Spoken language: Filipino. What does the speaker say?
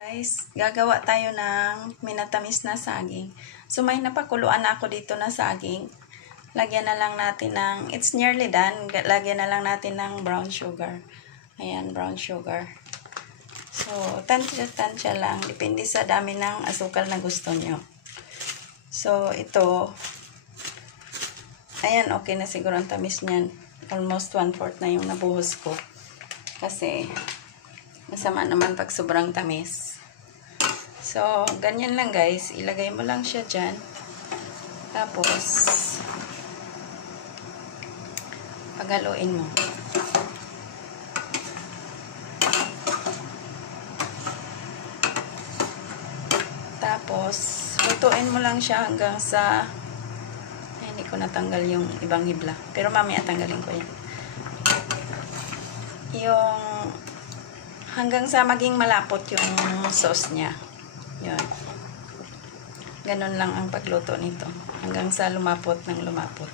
Guys, gagawa tayo ng minatamis na saging. So may napakuluan na ako dito na saging. Lagyan na lang natin ng, it's nearly done. Lagyan na lang natin ng brown sugar. Ayan, brown sugar. So, tansya-tansya lang. Depende sa dami ng asukal na gusto nyo. So, ito. Ayan, okay na siguro ang tamis niyan. Almost 1/4 na yung nabuhos ko. Kasi, masama naman pag sobrang tamis. So, ganyan lang guys. Ilagay mo lang siya dyan. Tapos, paghaluin mo. Tapos, lutuin mo lang siya hanggang sa hindi ko natanggal yung ibang hibla. Pero mamaya tanggalin ko yan. Yung hanggang sa maging malapot yung sauce niya. Yun. Ganun lang ang pagluto nito. Hanggang sa lumapot ng lumapot.